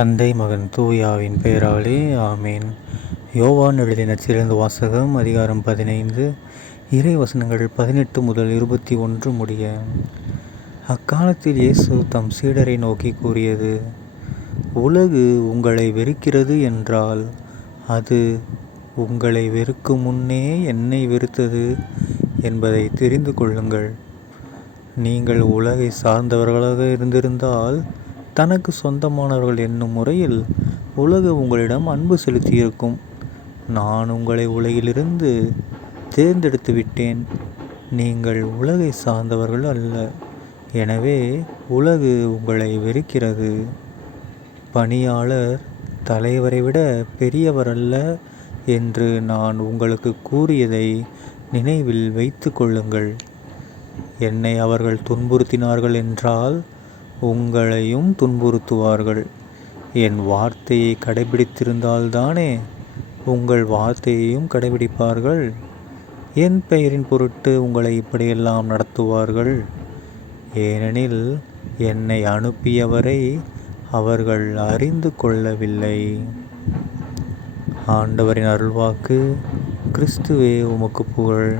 தந்தை மகன் தூயாவின் பெயராலே ஆமேன். யோவான் எழுதிய நற்செய்தியிலிருந்து வாசகம். அதிகாரம் 15, இறை வசனங்கள் 18 முதல் 21 முடிய. அக்காலத்தில் இயேசு தம் சீடரை நோக்கி கூறியது: உலகு உங்களை வெறுக்கிறது என்றால் அது உங்களை வெறுக்கும் முன்னே என்னை வெறுத்தது என்பதை தெரிந்து கொள்ளுங்கள். நீங்கள் உலகை சார்ந்தவர்களாக இருந்திருந்தால் தனக்கு சொந்தமானவர்கள் என்னும் முறையில் உலகு உங்களிடம் அன்பு செலுத்தியிருக்கும். நான் உங்களை உலகிலிருந்து தேர்ந்தெடுத்து விட்டேன். நீங்கள் உலகை சார்ந்தவர்கள் அல்ல. எனவே உலகு உங்களை வெறுக்கிறது. பணியாளர் தலைவரை விட பெரியவர் அல்ல என்று நான் உங்களுக்கு கூறியதை நினைவில் வைத்து கொள்ளுங்கள். என்னை அவர்கள் துன்புறுத்தினார்கள் என்றால் உங்களையும் துன்புறுத்துவார்கள். என் வார்த்தையை கடைபிடித்திருந்தால்தானே உங்கள் வார்த்தையையும் கடைபிடிப்பார்கள். என் பெயரின் பொருட்டு உங்களை இப்படியெல்லாம் நடத்துவார்கள். ஏனெனில் என்னை அனுப்பியவரை அவர்கள் அறிந்து கொள்ளவில்லை. ஆண்டவரின் அருள்வாக்கு. கிறிஸ்துவே உமக்கு புகழ்.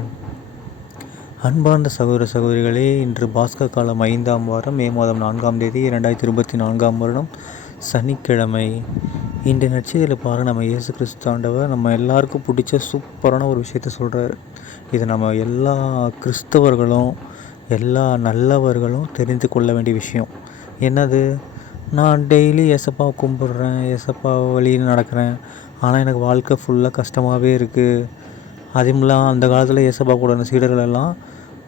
அன்பார்ந்த சகோதர சகோதரிகளே, இன்று பாஸ்கா காலம் 5ஆம் வாரம், மே மாதம் 4ஆம் தேதி 2024ஆம் வருடம், சனிக்கிழமை. இன்றைய நற்செய்தியில் பாருங்கள், நம்ம இயேசு கிறிஸ்து ஆண்டவர் நம்ம எல்லாருக்கும் பிடிச்ச சூப்பரான ஒரு விஷயத்த சொல்கிறார். இது நம்ம எல்லா கிறிஸ்தவர்களும் எல்லா நல்லவர்களும் தெரிந்து கொள்ள வேண்டிய விஷயம். என்னது? நான் டெய்லி ஏசப்பாவை கும்பிட்றேன், ஏசப்பாவை வழியில் நடக்கிறேன், ஆனால் எனக்கு வாழ்க்கை ஃபுல்லாக கஷ்டமாகவே இருக்குது. அதுமெல்லாம் அந்த காலத்தில் ஏசப்பா கூட அந்த சீடர்கள் எல்லாம்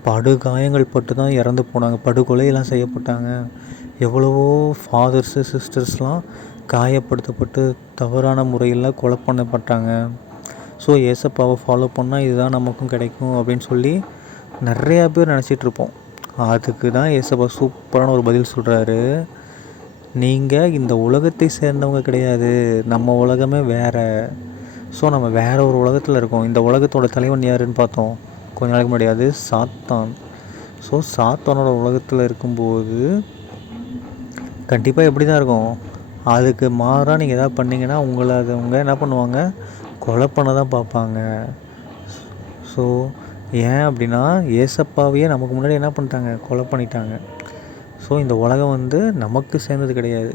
படுகாயங்கள் பட்டு தான் இறந்து போனாங்க, படுகொலையெல்லாம் செய்யப்பட்டாங்க. எவ்வளவோ ஃபாதர்ஸு சிஸ்டர்ஸ்லாம் காயப்படுத்தப்பட்டு தவறான முறையில் கொலை பண்ணப்பட்டாங்க. ஸோ ஏசப்பாவை ஃபாலோ பண்ணால் இதுதான் நமக்கும் கிடைக்கும் அப்படின்னு சொல்லி நிறையா பேர் நினச்சிட்ருப்போம். அதுக்கு தான் ஏசப்பா சூப்பரான ஒரு பதில் சொல்கிறாரு. நீங்கள் இந்த உலகத்தை சேர்ந்தவங்க கிடையாது, நம்ம உலகமே வேறு. ஸோ நம்ம வேறு ஒரு உலகத்தில் இருக்கோம். இந்த உலகத்தோட தலைவன் யாருன்னு பார்த்தோம் கொஞ்ச நாளைக்கு முன்னாடி, அது சாத்தான். ஸோ சாத்தானோட உலகத்தில் இருக்கும்போது கண்டிப்பாக எப்படி தான் இருக்கும். அதுக்கு மாறாக நீங்கள் எதாவது பண்ணிங்கன்னா உங்களை அவங்க என்ன பண்ணுவாங்க? கொலை பண்ண தான் பார்ப்பாங்க. ஸோ ஏன் அப்படின்னா ஏசப்பாவையே நமக்கு முன்னாடி என்ன பண்ணிட்டாங்க? கொலை பண்ணிட்டாங்க. ஸோ இந்த உலகம் நமக்கு சேர்ந்தது கிடையாது.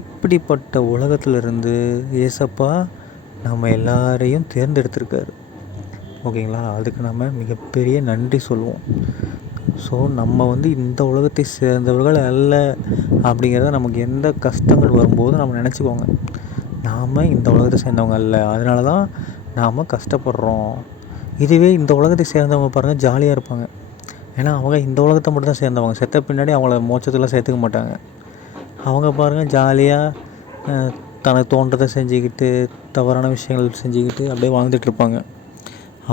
இப்படிப்பட்ட உலகத்திலிருந்து ஏசப்பா நம்ம எல்லாரையும் தேர்ந்தெடுத்திருக்காரு. ஓகேங்களா? அதுக்கு நம்ம மிகப்பெரிய நன்றி சொல்லுவோம். ஸோ நம்ம இந்த உலகத்தை சேர்ந்தவர்கள் அல்ல அப்படிங்கிறத நமக்கு எந்த கஷ்டங்கள் வரும்போது நம்ம நினச்சிக்கோங்க, நாம் இந்த உலகத்தை சேர்ந்தவங்க அல்ல, அதனால தான் நாம் கஷ்டப்படுறோம். இதுவே இந்த உலகத்தை சேர்ந்தவங்க பாருங்கள், ஜாலியாக இருப்பாங்க. ஏன்னா அவங்க இந்த உலகத்தை மட்டும் தான் சேர்ந்தவங்க. செத்த பின்னாடி அவங்கள மோட்சத்துக்குலாம் சேர்த்துக்க மாட்டாங்க. அவங்க பாருங்கள், ஜாலியாக தனக்கு தோன்றதை செஞ்சுக்கிட்டு தவறான விஷயங்கள் செஞ்சுக்கிட்டு அப்படியே வாழ்ந்துட்டுருப்பாங்க.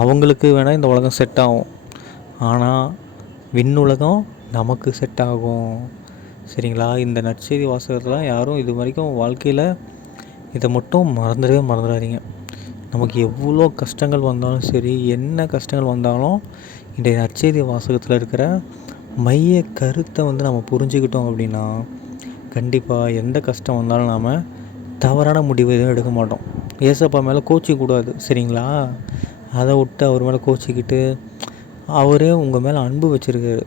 அவங்களுக்கு வேணால் இந்த உலகம் செட் ஆகும், ஆனால் விண்ணுலகம் நமக்கு செட் ஆகும். சரிங்களா? இந்த நற்செய்தி வாசகத்தில் யாரும் இது வரைக்கும் வாழ்க்கையில் இதை மட்டும் மறந்துடாதீங்க. நமக்கு எவ்வளோ கஷ்டங்கள் வந்தாலும் சரி, என்ன கஷ்டங்கள் வந்தாலும் இன்றைய நற்செய்தி வாசகத்தில் இருக்கிற மைய கருத்தை நம்ம புரிஞ்சுக்கிட்டோம் அப்படின்னா கண்டிப்பாக எந்த கஷ்டம் வந்தாலும் நாம் தவறான முடிவு எதுவும் எடுக்க மாட்டோம். ஏசப்பா மேலே கோச்சிக்கூடாது. சரிங்களா? அதை விட்டு அவர் மேலே கோச்சிக்கிட்டு, அவரே உங்கள் மேலே அன்பு வச்சுருக்காரு,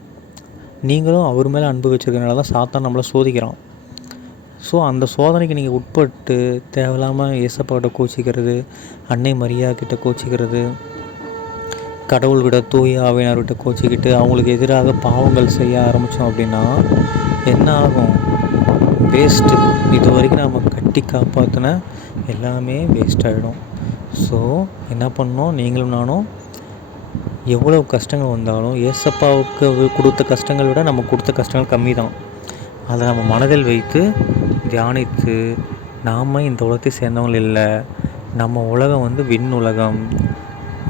நீங்களும் அவர் மேலே அன்பு வச்சுருக்கனால தான் சாத்தான் நம்மளை சோதிக்கிறான். ஸோ அந்த சோதனைக்கு நீங்கள் உட்பட்டு தேவையில்லாமல் ஏசப்பாக்கிட்ட கோச்சிக்கிறது, அன்னை மரியா கிட்ட கோச்சிக்கிறது, கடவுள்கிட்ட தூய ஆவியானவர்கிட்ட கோச்சிக்கிட்டு அவங்களுக்கு எதிராக பாவங்கள் செய்ய ஆரம்பித்தோம் அப்படின்னா என்ன ஆகும்? வேஸ்ட்டு. இது வரைக்கும் நம்ம கட்டி காப்பாற்றின எல்லாமே வேஸ்ட் ஆகிடும். ஸோ என்ன பண்ணணும்? நீங்களும் நானும் எவ்வளோ கஷ்டங்கள் வந்தாலும் ஏசப்பாவுக்கு கொடுத்த கஷ்டங்களை விட நம்ம கொடுத்த கஷ்டங்கள் கம்மி தான். அதை நம்ம மனதில் வைத்து தியானித்து, நாம் இந்த உலகத்தை சேர்ந்தவங்க இல்லை, நம்ம உலகம் விண் உலகம்.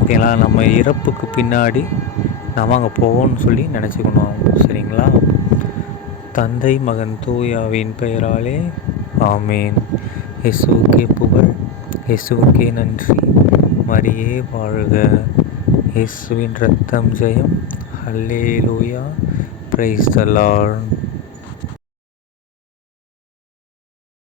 ஓகேங்களா? நம்ம இறப்புக்கு பின்னாடி நாம் அங்கே போவோம்னு சொல்லி நினச்சிக்கணும். சரிங்களா? தந்தை மகன் தூயாவின் பெயராலே ஆமேன். இயேசுவுக்கே புகழ், இயேசுவுக்கே நன்றி, மரியே வாழ்க, இயேசுவின் இரத்தம் ஜெயம், ஹல்லேலூயா, பிரைஸ் தி லார்ட்.